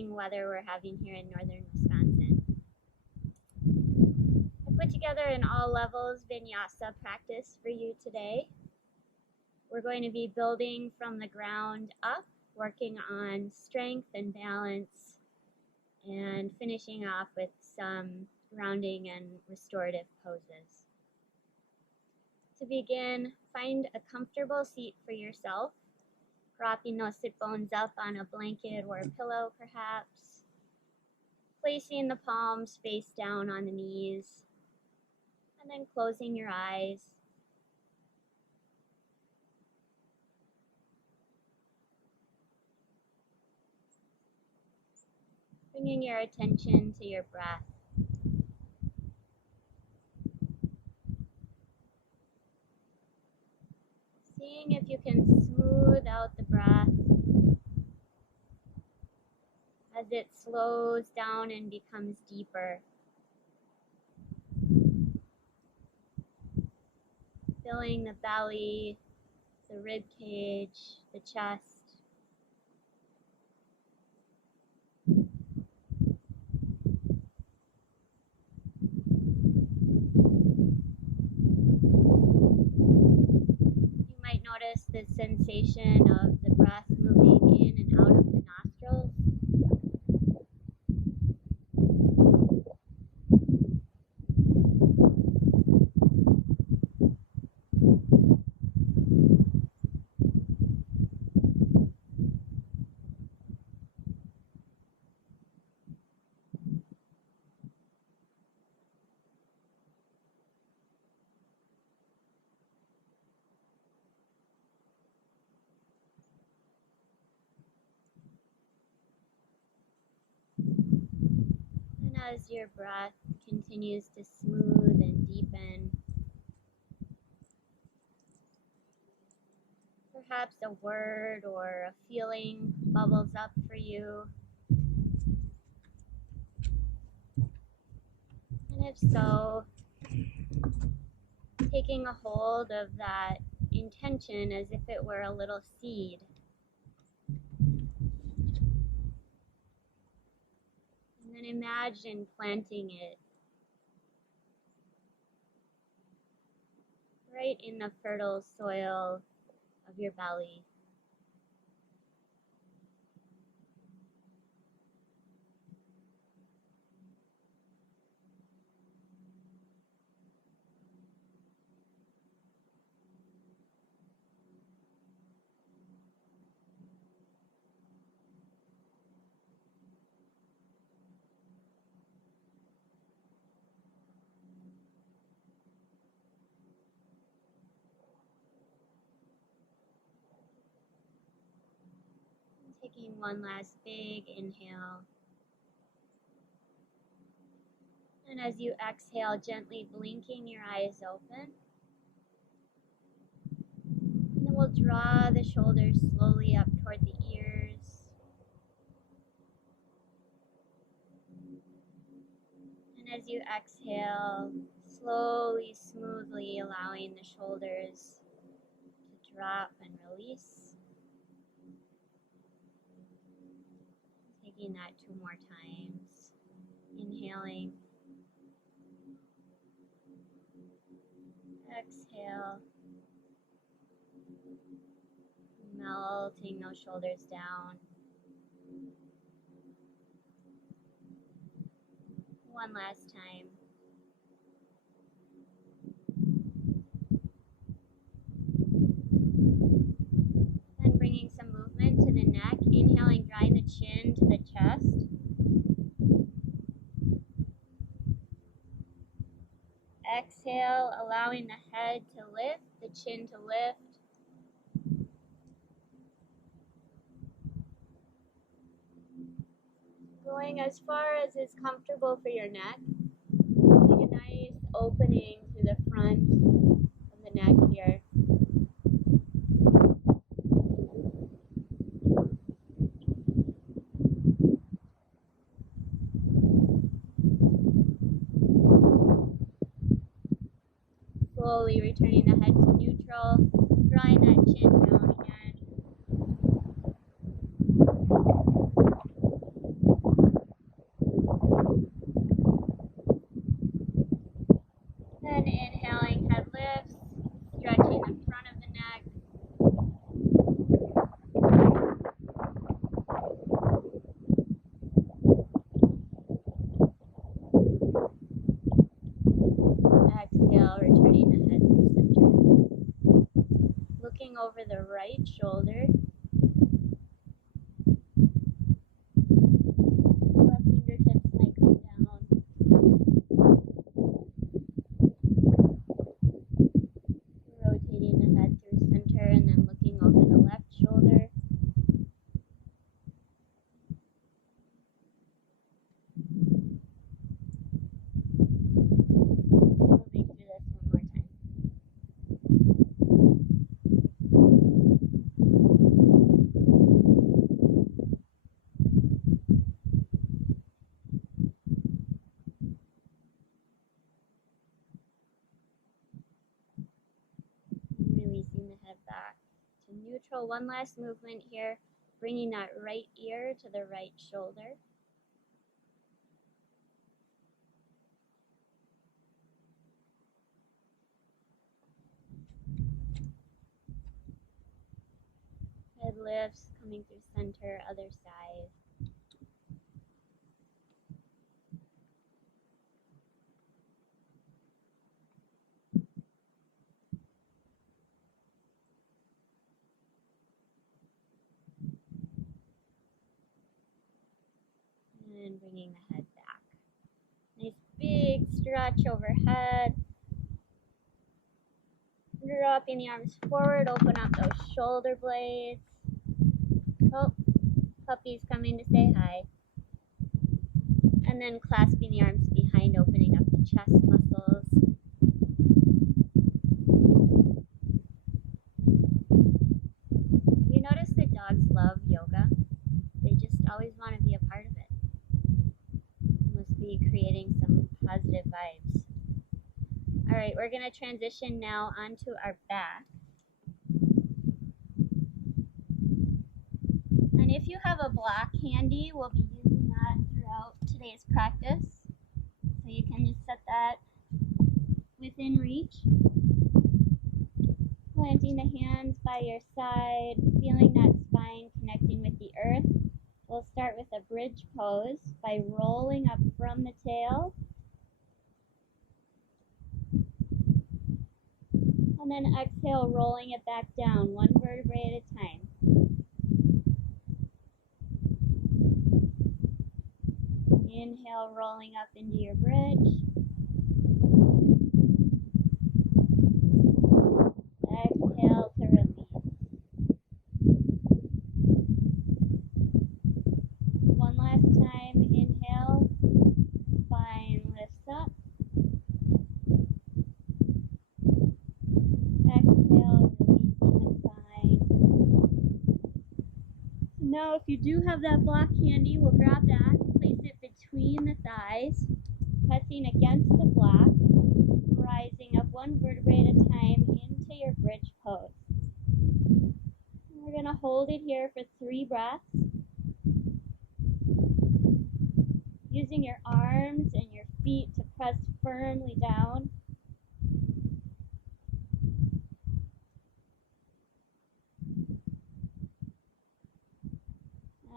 chilling weather we're having here in northern Wisconsin. I put together an all levels Vinyasa practice for you today. We're going to be building from the ground up, working on strength and balance, and finishing off with some grounding and restorative poses. To begin, find a comfortable seat for yourself, propping those sit bones up on a blanket or a pillow perhaps, placing the palms face down on the knees, and then closing your eyes. Bringing your attention to your breath. Seeing if you can smooth out the breath as it slows down and becomes deeper. Filling the belly, the rib cage, the chest. You might notice the sensation of the breath moving in and out of the nostrils. And as your breath continues to smooth and deepen, perhaps a word or a feeling bubbles up for you. And if so, taking a hold of that intention as if it were a little seed. And then imagine planting it right in the fertile soil of your belly. Taking one last big inhale. And as you exhale, gently blinking your eyes open. And then we'll draw the shoulders slowly up toward the ears. And as you exhale, slowly, smoothly allowing the shoulders to drop and release. Taking that 2 more times. Inhaling. Exhale. Melting those shoulders down. One last time. Then bringing some movement to the neck. Inhaling, drawing the chin to the chest. Exhale, allowing the head to lift, the chin to lift. Going as far as is comfortable for your neck. Feeling a nice opening through the front of the neck here. Slowly returning the head to neutral, drawing that chin down again. the right shoulder. Left fingertips might come down. Rotating the head through center and then looking over the left shoulder. Moving through this one more time. And releasing the head back to neutral. One last movement here, bringing that right ear to the right shoulder. Head lifts, coming through center, other side. And bringing the head back. Nice big stretch overhead. Dropping the arms forward, open up those shoulder blades. Oh, puppy's coming to say hi. And then clasping the arms behind, opening up the chest muscles. Have you noticed that dogs love yoga? They just always want to be a part of it. Must be creating some positive vibes. All right, we're going to transition now onto our back. And if you have a block handy, we'll be using that throughout today's practice. So you can just set that within reach. Planting the hands by your side, feeling that spine connecting with the earth. We'll start with a bridge pose by rolling up from the tail. And then exhale, rolling it back down, one vertebrae at a time. Inhale, rolling up into your bridge. Exhale to release. One last time, inhale, spine lifts up. Exhale, releasing the spine. So now if you do have that block handy, we'll grab that, place it between the thighs, pressing against the block, rising up one vertebrae at a time into your bridge pose. We're going to hold it here for 3 breaths. Using your arms and your feet to press firmly down.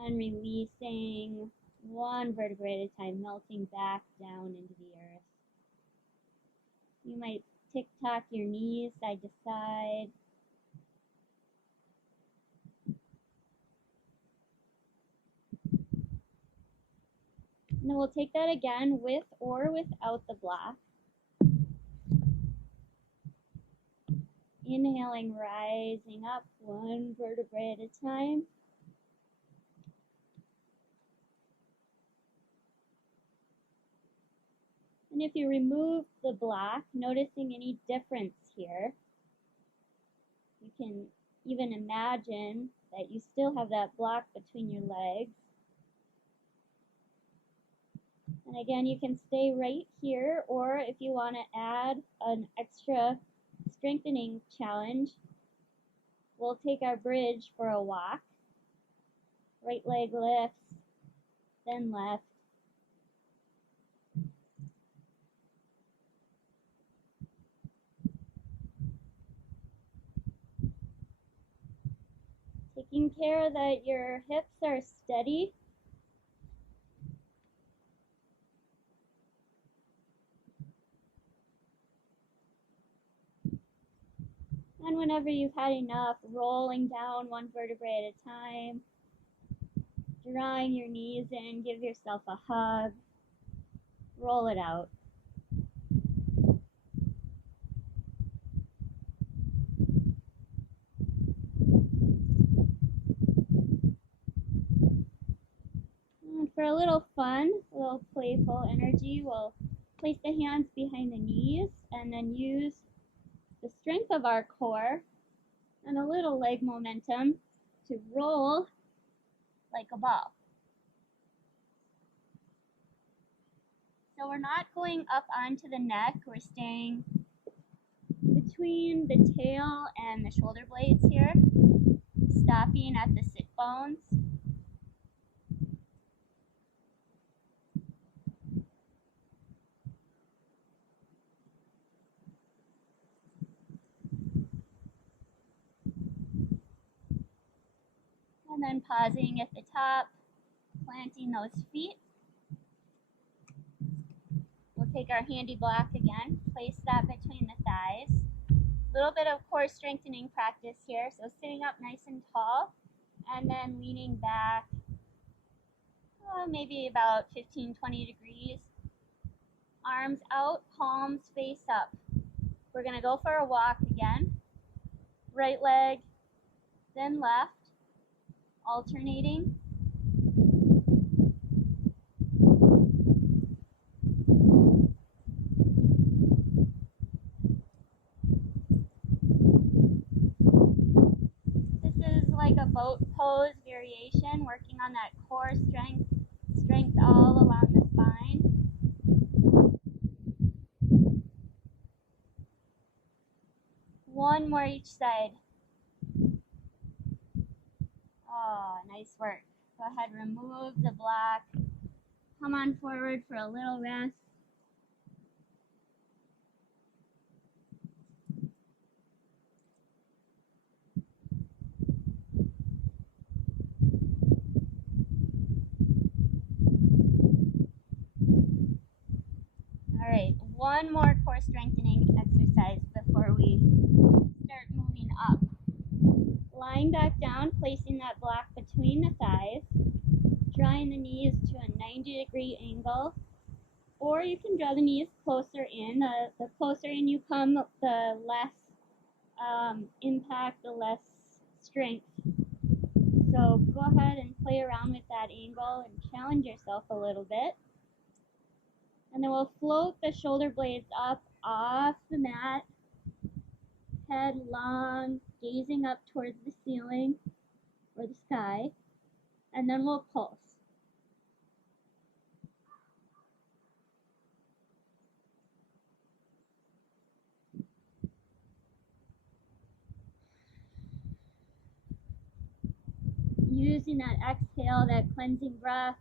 And releasing one vertebrae at a time, melting back down into the earth. You might tick-tock your knees side to side. And then we'll take that again with or without the block. Inhaling, rising up one vertebrae at a time. And if you remove the block, noticing any difference here, you can even imagine that you still have that block between your legs. And again, you can stay right here, or if you want to add an extra strengthening challenge, we'll take our bridge for a walk. Right leg lifts, then left. Taking care that your hips are steady. And And whenever you've had enough, rolling down one vertebrae at a time, drawing your knees in, give yourself a hug, roll it out. And for a little fun, a little playful energy, we'll place the hands behind the knees and then use the strength of our core and a little leg momentum to roll like a ball. So we're not going up onto the neck, we're staying between the tail and the shoulder blades here, stopping at the sit bones. And then pausing at the top, planting those feet. We'll take our handy block again, place that between the thighs. A little bit of core strengthening practice here, so sitting up nice and tall, and then leaning back, maybe about 15-20 degrees. Arms out, palms face up. We're going to go for a walk again. Right leg, then left, alternating. This is like a boat pose variation, working on that core strength all along the spine. One more each side. Oh, nice work. Go ahead, remove the block. Come on forward for a little rest. All right, one more core strengthening exercise before we start moving up. Lying back down, placing that block between the thighs, drawing the knees to a 90-degree angle, or you can draw the knees closer in. The closer in you come, the less impact, the less strength. So go ahead and play around with that angle and challenge yourself a little bit. And then we'll float the shoulder blades up off the mat, head long, gazing up towards the ceiling or the sky, and then we'll pulse. Using that exhale, that cleansing breath.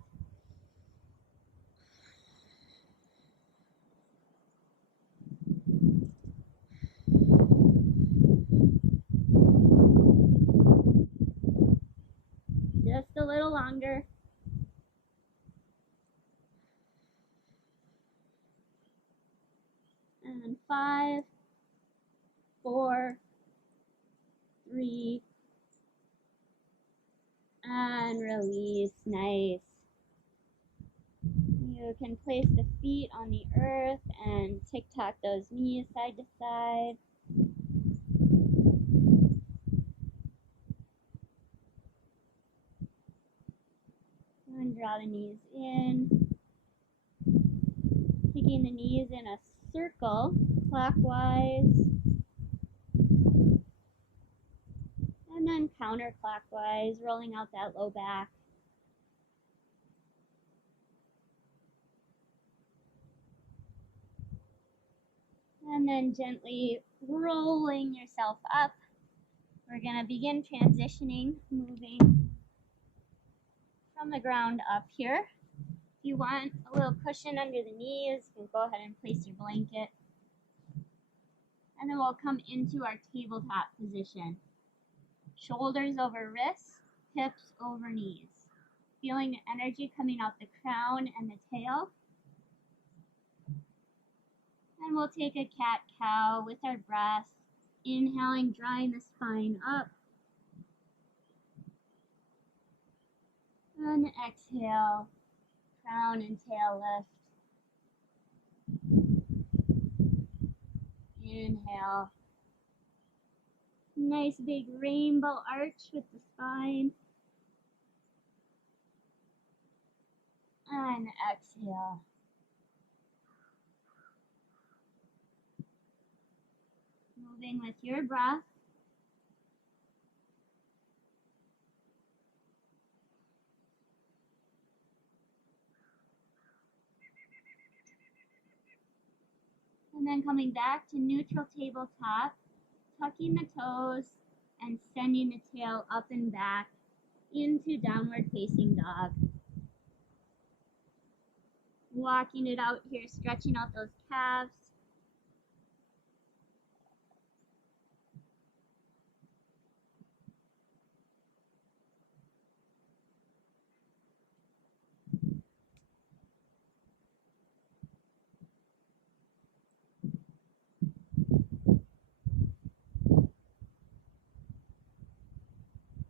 Just a little longer. And 5, 4, 3, and release. Nice. You can place the feet on the earth and tick-tock those knees side to side. And draw the knees in. Taking the knees in a circle, clockwise. And then counterclockwise, rolling out that low back. And then gently rolling yourself up. We're going to begin transitioning, moving from the ground up here. If you want a little cushion under the knees, you can go ahead and place your blanket. And then we'll come into our tabletop position. Shoulders over wrists, hips over knees. Feeling the energy coming out the crown and the tail. And we'll take a cat-cow with our breath, Inhaling, drawing the spine up. And exhale, crown and tail lift. Inhale. Nice big rainbow arch with the spine. And exhale. Moving with your breath. And then coming back to neutral tabletop, tucking the toes and sending the tail up and back into downward facing dog. Walking it out here, stretching out those calves.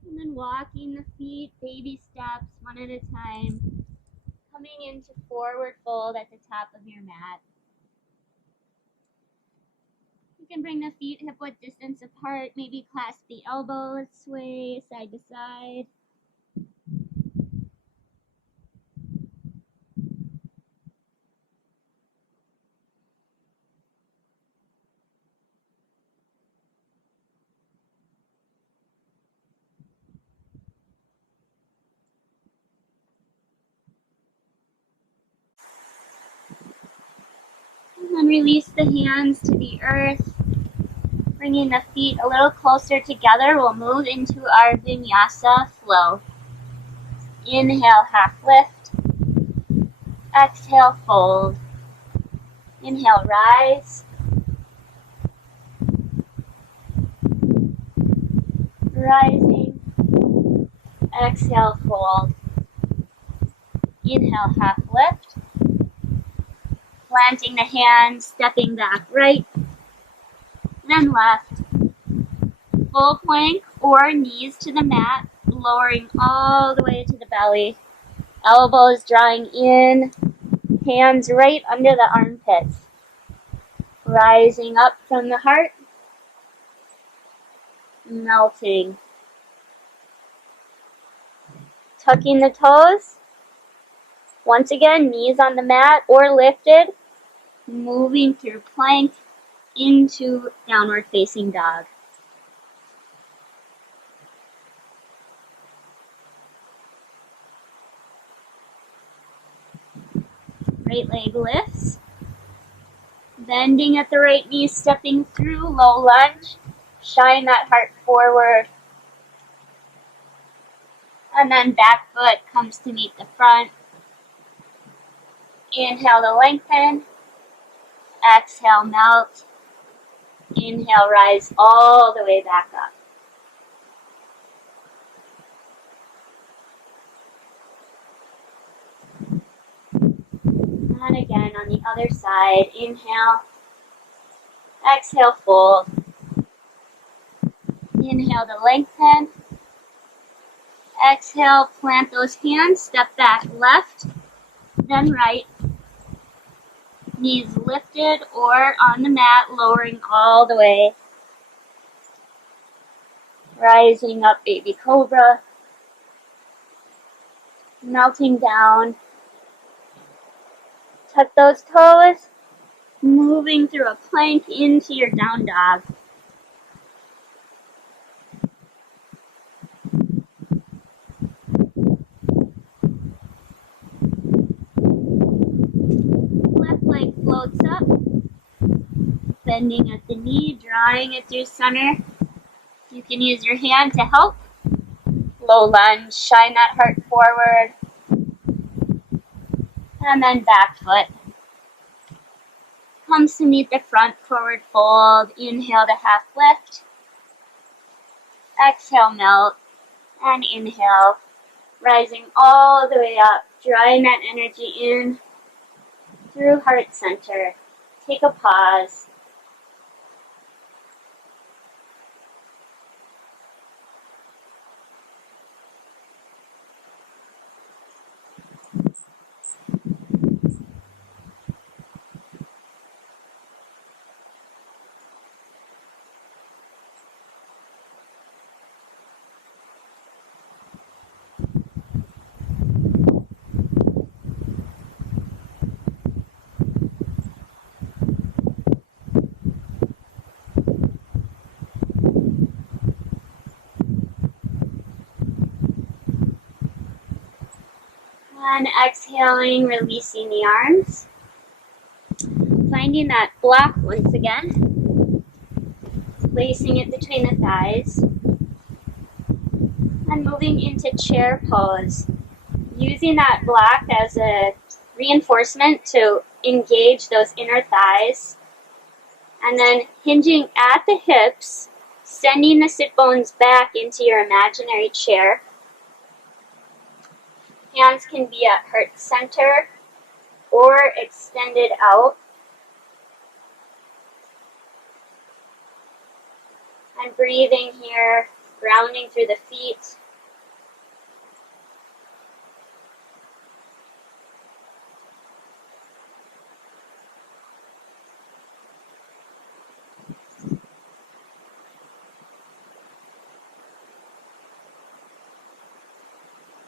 And then walking the feet, baby steps, one at a time. Coming into forward fold at the top of your mat. You can bring the feet hip width distance apart, maybe clasp the elbows, sway side to side. And then release the hands to the earth. Bringing the feet a little closer together, we'll move into our Vinyasa flow. Inhale, half lift. Exhale, fold. Inhale, rise. Rising. Exhale, fold. Inhale, half lift. Planting the hands, stepping back right, then left. Full plank or knees to the mat, lowering all the way to the belly. Elbows drawing in, hands right under the armpits. Rising up from the heart, melting. Tucking the toes. Once again, knees on the mat or lifted. Moving through plank into downward facing dog. Right leg lifts. Bending at the right knee, stepping through, low lunge. Shine that heart forward. And then back foot comes to meet the front. Inhale to lengthen. Exhale, melt. Inhale, rise all the way back up. And again on the other side. Inhale. Exhale, fold. Inhale to lengthen. Exhale, plant those hands. Step back left, then right. Knees lifted or on the mat, lowering all the way. Rising up, baby cobra. Melting down. Tuck those toes. Moving through a plank into your down dog. Left leg floats up. Bending at the knee, drawing it through center. You can use your hand to help. Low lunge, shine that heart forward. And then back foot. Comes to meet the front, forward fold. Inhale to half lift. Exhale, melt. And inhale, rising all the way up. Drawing that energy in through heart center. Take a pause. And exhaling, releasing the arms. Finding that block once again. Placing it between the thighs. And moving into chair pose. Using that block as a reinforcement to engage those inner thighs. And then hinging at the hips, sending the sit bones back into your imaginary chair. Hands can be at heart center or extended out. And breathing here, grounding through the feet.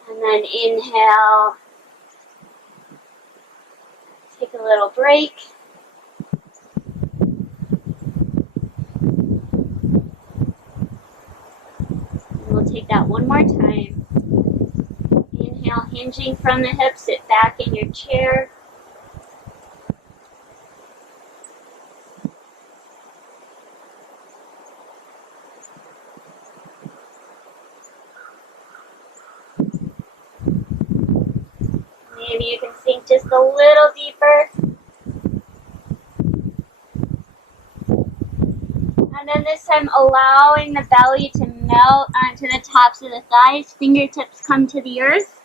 And then inhale, take a little break. And we'll take that one more time. Inhale, hinging from the hips, sit back in your chair. Maybe you can sink just a little deeper. And then this time allowing the belly to melt onto the tops of the thighs. Fingertips come to the earth.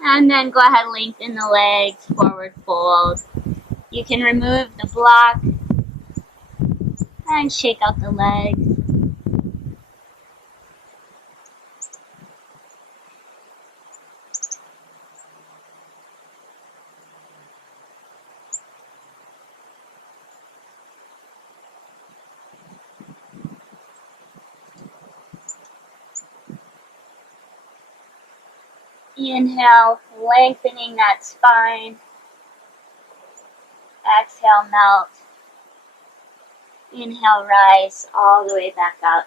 And then go ahead, lengthen the legs, forward fold. You can remove the block and shake out the legs. Inhale, lengthening that spine. Exhale, melt. Inhale, rise all the way back up.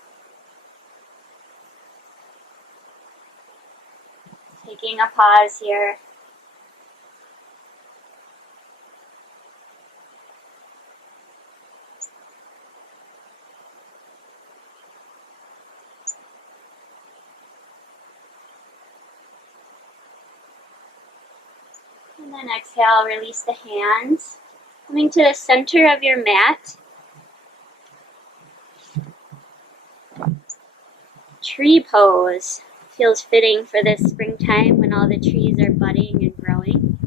Taking a pause here. And then exhale, release the hands. Coming to the center of your mat. Tree pose. Feels fitting for this springtime when all the trees are budding and growing.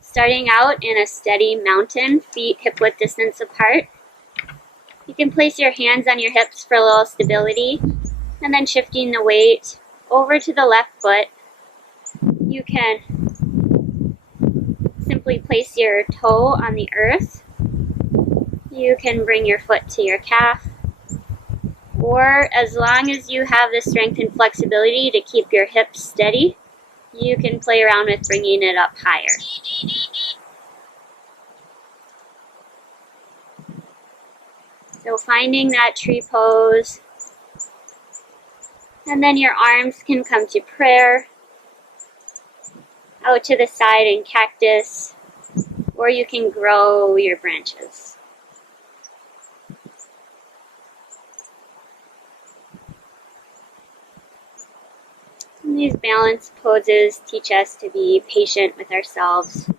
Starting out in a steady mountain, feet hip-width distance apart. You can place your hands on your hips for a little stability, and then shifting the weight over to the left foot. You can simply place your toe on the earth. You can bring your foot to your calf. Or as long as you have the strength and flexibility to keep your hips steady, you can play around with bringing it up higher. So finding that tree pose. And then your arms can come to prayer, out to the side in cactus, or you can grow your branches. And these balance poses teach us to be patient with ourselves.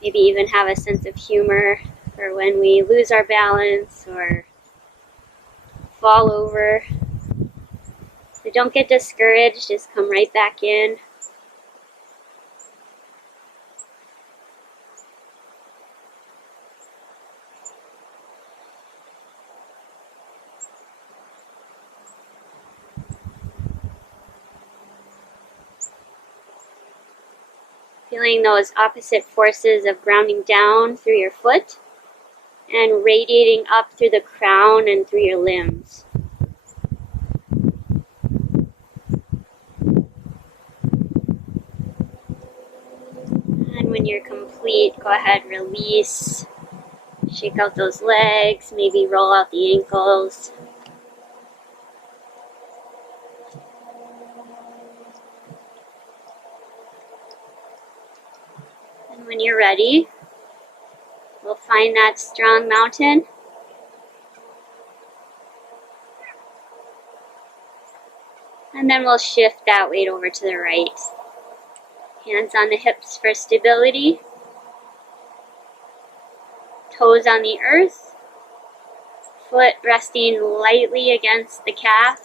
Maybe even have a sense of humor for when we lose our balance or fall over. So don't get discouraged, just come right back in. Feeling those opposite forces of grounding down through your foot and radiating up through the crown and through your limbs. And when you're complete, go ahead, release. Shake out those legs, maybe roll out the ankles. when you're ready, we'll find that strong mountain. And then we'll shift that weight over to the right. Hands on the hips for stability. Toes on the earth. Foot resting lightly against the calf.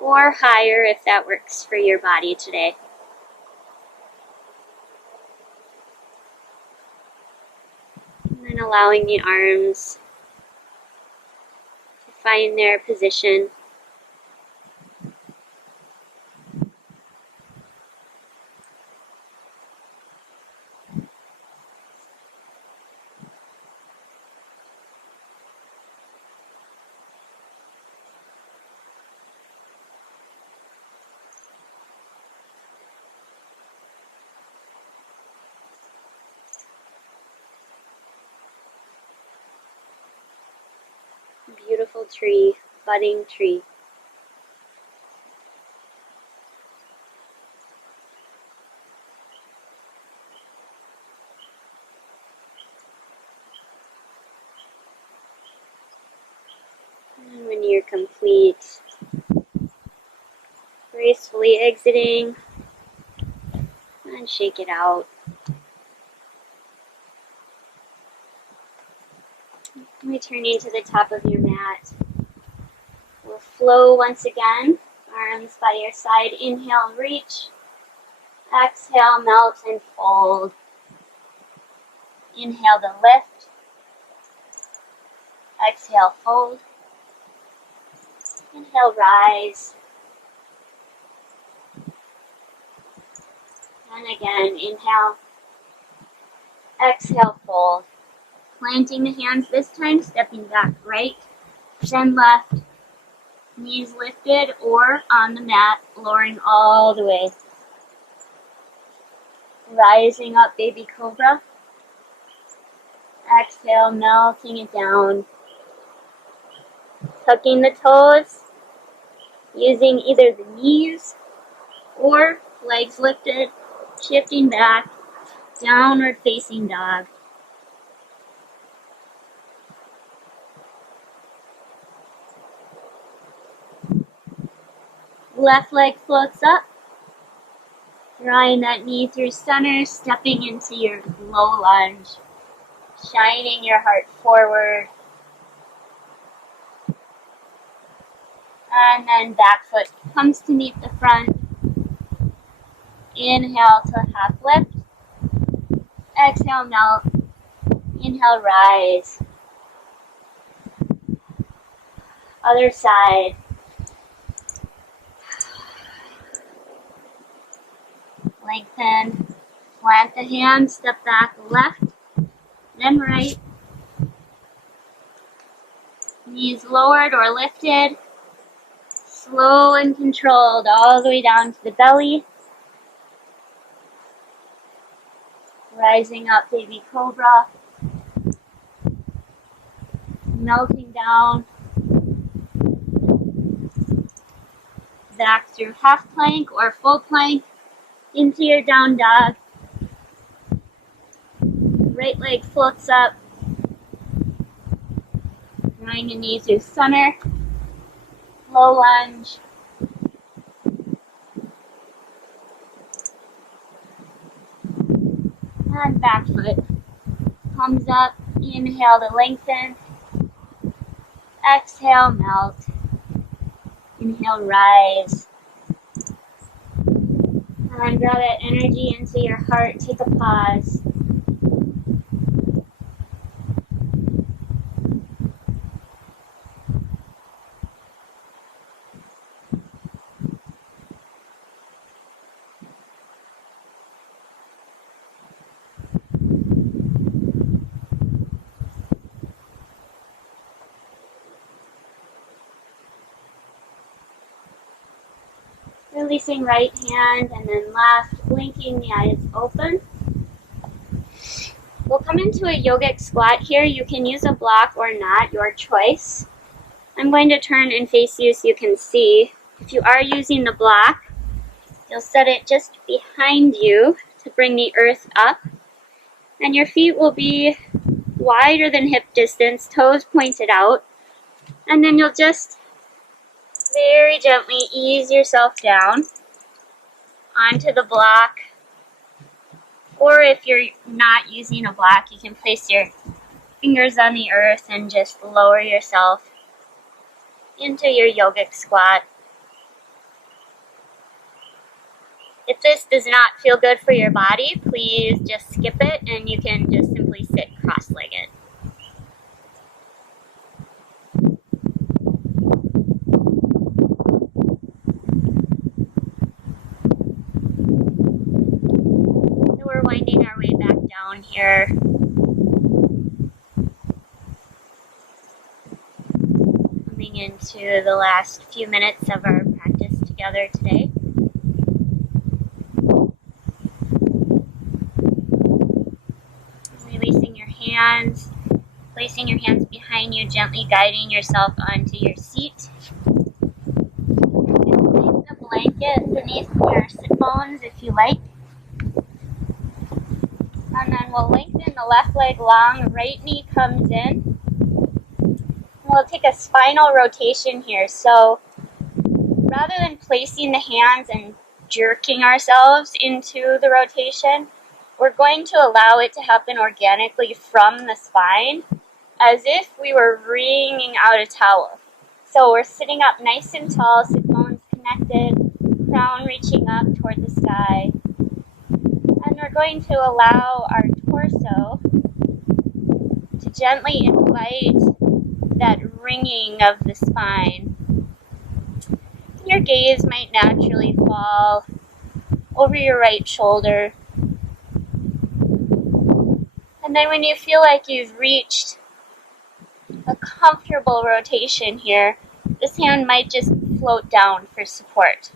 Or higher if that works for your body today. And then allowing the arms to find their position. Beautiful tree, budding tree. And when you're complete, gracefully exiting, and shake it out. Returning to the top of your mat. We'll flow once again, arms by your side. Inhale, reach. Exhale, melt and fold. Inhale to lift. Exhale, fold. Inhale, rise. And again, inhale. Exhale, fold. Planting the hands this time, stepping back right, then left. Knees lifted or on the mat, lowering all the way. Rising up, baby cobra. Exhale, melting it down. Tucking the toes, using either the knees or legs lifted, shifting back, downward facing dog. Left leg floats up, drawing that knee through center, stepping into your low lunge, shining your heart forward. And then back foot comes to meet the front. Inhale to half lift. Exhale, melt. Inhale, rise. Other side. Lengthen. Plant the hands, step back left, then right. Knees lowered or lifted. Slow and controlled all the way down to the belly. Rising up, baby cobra. Melting down. Back through half plank or full plank into your down dog. Right leg floats up. Drawing your knee through center. Low lunge. And back foot. Comes up. Inhale to lengthen. Exhale, melt. Inhale, rise. And draw that energy into your heart. Take a pause. Releasing right hand and then left, blinking the eyes open. We'll come into a yogic squat here. You can use a block or not, your choice. I'm going to turn and face you so you can see. If you are using the block, you'll set it just behind you to bring the earth up. And your feet will be wider than hip distance, toes pointed out. And then you'll just very gently ease yourself down onto the block. Or if you're not using a block, you can place your fingers on the earth and just lower yourself into your yogic squat. If this does not feel good for your body, please just skip it and you can just simply sit cross-legged. So we're winding our way back down here. Coming into the last few minutes of our practice together today. Releasing your hands, placing your hands behind you, gently guiding yourself onto your seat. You can place a blanket beneath your sit bones if you like. And then we'll lengthen the left leg long, right knee comes in. We'll take a spinal rotation here. So rather than placing the hands and jerking ourselves into the rotation, we're going to allow it to happen organically from the spine, as if we were wringing out a towel. So we're sitting up nice and tall, sit bones connected, crown reaching up toward the sky. And we're going to allow our torso to gently invite that wringing of the spine. Your gaze might naturally fall over your right shoulder. And then when you feel like you've reached a comfortable rotation here, this hand might just float down for support.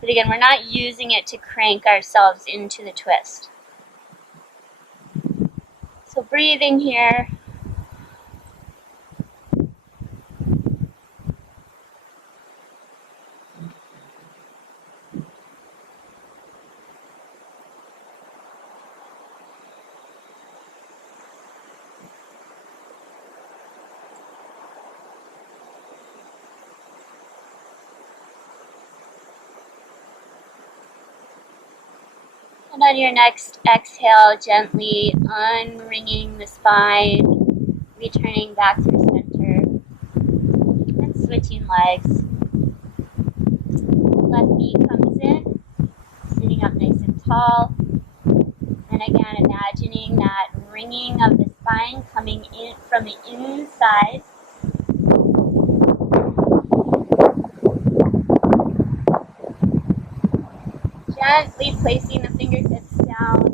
But again, we're not using it to crank ourselves into the twist. So breathing here. And on your next exhale, gently unwringing the spine, returning back through center, and switching legs. Left knee comes in, sitting up nice and tall. And again, imagining that wringing of the spine coming in from the inside. Gently placing the fingertips down.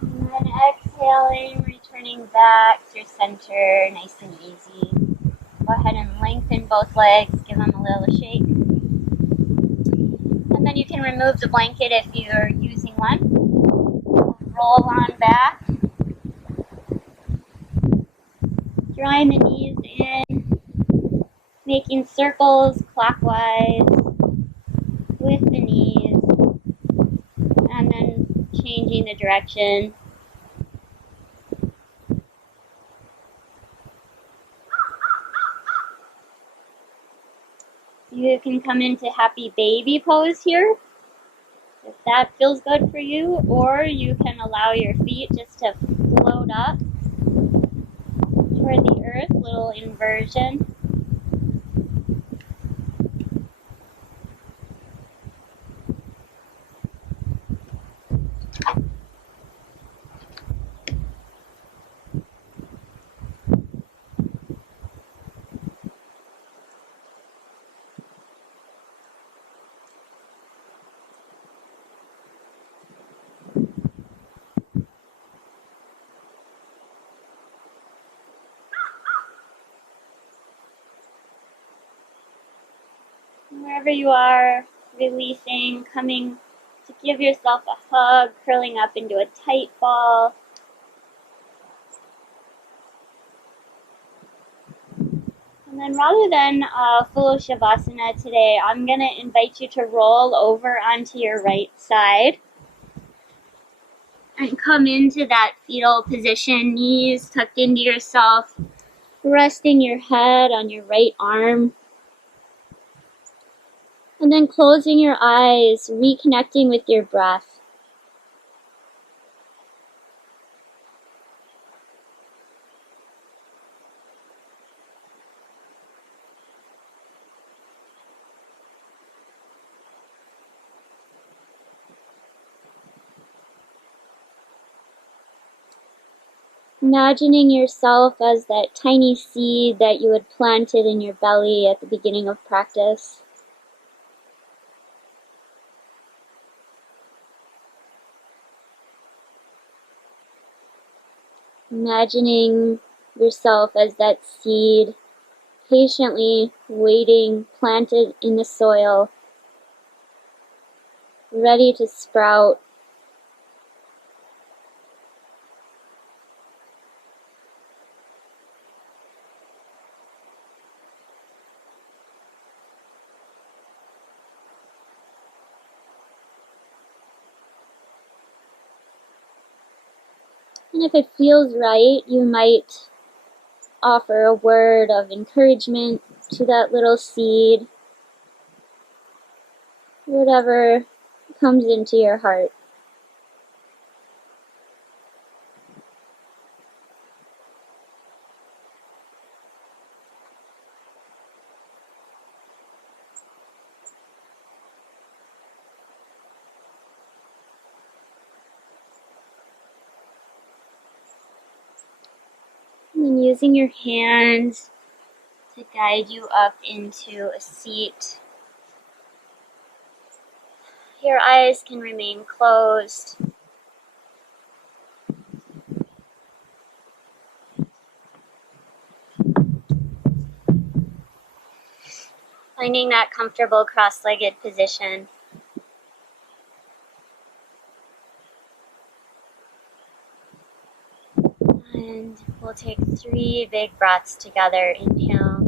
And then exhaling, returning back through center, nice and easy. Go ahead and lengthen both legs, give them a little shake. And then you can remove the blanket if you're using one. Roll on back. Drawing the knees in, making circles clockwise with the knees, and then changing the direction. You can come into happy baby pose here, if that feels good for you, or you can allow your feet just to float up toward the earth, little inversion. Wherever you are, releasing, coming to give yourself a hug, curling up into a tight ball. And then rather than full Shavasana today, I'm going to invite you to roll over onto your right side and come into that fetal position, knees tucked into yourself, resting your head on your right arm. And then closing your eyes, reconnecting with your breath. Imagining yourself as that tiny seed that you had planted in your belly at the beginning of practice. Imagining yourself as that seed, patiently waiting, planted in the soil, ready to sprout. And if it feels right, you might offer a word of encouragement to that little seed, whatever comes into your heart. And then using your hands to guide you up into a seat. Your eyes can remain closed. Finding that comfortable cross-legged position. And we'll take 3 big breaths together. Inhale.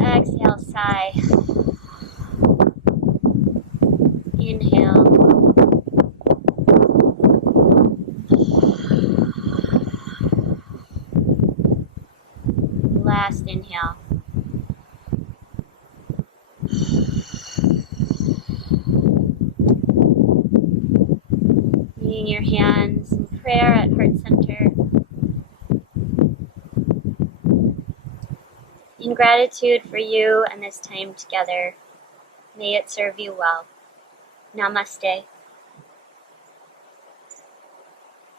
Exhale, sigh. Inhale. Last inhale. Meeting your hands in prayer at heart center. In gratitude for you and this time together, may it serve you well. Namaste.